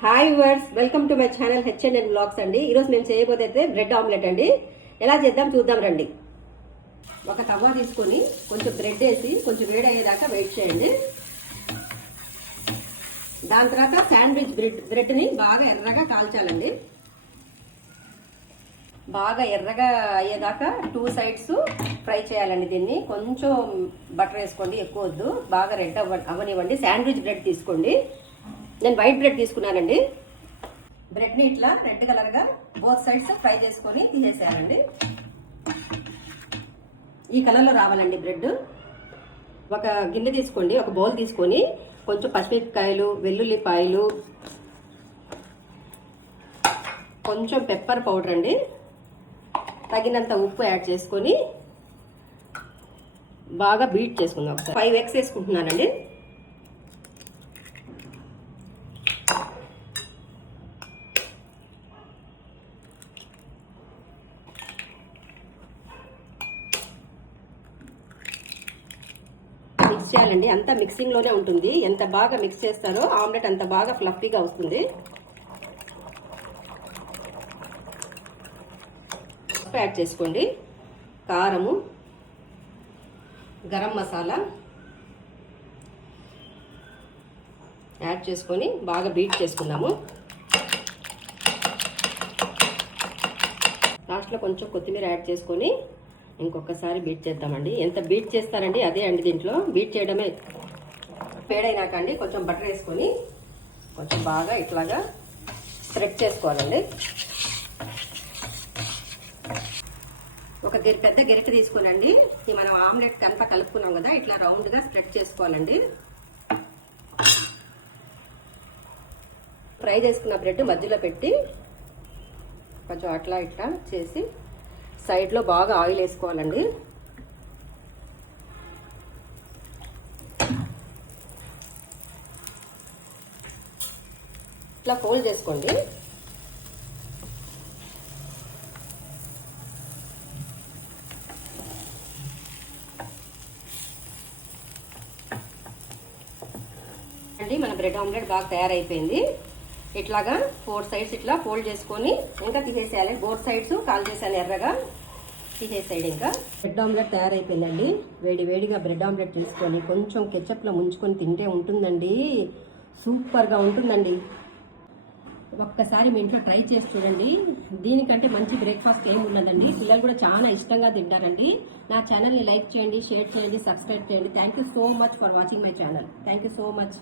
Hi వర్స్, welcome to my channel HNN blogs అండి. ఈరోజు మేము చేయబోతే బ్రెడ్ ఆమ్లెట్ అండి. ఎలా చేద్దాం చూద్దాం రండి. ఒక తవ్వ తీసుకొని కొంచెం బ్రెడ్ వేసి కొంచెం వేడి అయ్యేదాకా వెయిట్ చేయండి. దాని తర్వాత శాండ్విచ్ బ్రెడ్ని బాగా ఎర్రగా కాల్చాలండి. బాగా ఎర్రగా అయ్యేదాకా 2 sides ఫ్రై చేయాలండి. దీన్ని కొంచెం బటర్ వేసుకోండి, ఎక్కువ వద్దు. బాగా రెడ్ అవ్వనివ్వండి. శాండ్విచ్ బ్రెడ్ తీసుకోండి. నేను వైట్ బ్రెడ్ తీసుకున్నానండి. బ్రెడ్ని ఇట్లా రెడ్ కలర్గా బోత్ సైడ్స్ ఫ్రై చేసుకొని తీసేసేయాలండి. ఈ కలర్లో రావాలండి బ్రెడ్. ఒక గిన్నె తీసుకోండి, ఒక బౌల్ తీసుకొని కొంచెం పచ్చిమిరపకాయలు, వెల్లుల్లిపాయలు, కొంచెం పెప్పర్ పౌడర్ అండి, తగినంత ఉప్పు యాడ్ చేసుకొని బాగా బీట్ చేసుకుందాం. 5 eggs వేసుకుంటున్నానండి. మిక్స్ చేయాలండి. అంతా మిక్సింగ్ లోనే ఉంటుంది. ఎంత బాగా మిక్స్ చేస్తారో ఆమ్లెట్ అంత బాగా ఫ్లఫీగా వస్తుంది. యాడ్ చేసుకోండి. కారము, గరం మసాలా యాడ్ చేసుకొని బాగా బీట్ చేసుకుందాము. లాస్ట్లో కొంచెం కొత్తిమీర యాడ్ చేసుకొని ఇంకొకసారి బీట్ చేద్దామండి. ఎంత బీట్ చేస్తారండి అదే అండి. దీంట్లో బీట్ చేయడమే. వేడైనాక అండి కొంచెం బటర్ వేసుకొని కొంచెం బాగా ఇట్లాగా స్ప్రెడ్ చేసుకోవాలండి. ఒక పెద్ద గెరిట తీసుకోనండి. మనం ఆమ్లెట్ అంతా కలుపుకున్నాం కదా, ఇట్లా రౌండ్గా స్ప్రెడ్ చేసుకోవాలండి. ఫ్రై చేసుకున్న బ్రెడ్ మధ్యలో పెట్టి కొంచెం అట్లా ఇట్లా చేసి సైడ్లో బాగా ఆయిల్ వేసుకోవాలండి. ఇట్లా ఫోల్డ్ చేసుకోండి. అండి మన బ్రెడ్ ఆమ్లెట్ బాగా తయారైపోయింది. ఇట్లాగా 4 sides ఇట్లా ఫోల్డ్ చేసుకొని ఇంకా తీసేసేయాలి. బోత్ సైడ్స్ కాల్ చేసాను ఎర్రగా, తీసేసేయండి. ఇంకా బ్రెడ్ ఆమ్లెట్ తయారైపోయిందండి. వేడిగా బ్రెడ్ ఆమ్లెట్ తీసుకొని కొంచెం కెచప్లో ముంచుకొని తింటే ఉంటుందండి. సూపర్గా ఉంటుందండి. ఒక్కసారి మీ ఇంట్లో ట్రై చేసి చూడండి. దీనికంటే మంచి బ్రేక్ఫాస్ట్ ఏమి ఉన్నదండి. పిల్లలు కూడా చాలా ఇష్టంగా తింటారండి. నా ఛానల్ని లైక్ చేయండి, షేర్ చేయండి, సబ్స్క్రైబ్ చేయండి. Thank you so much for watching my channel. Thank you so much.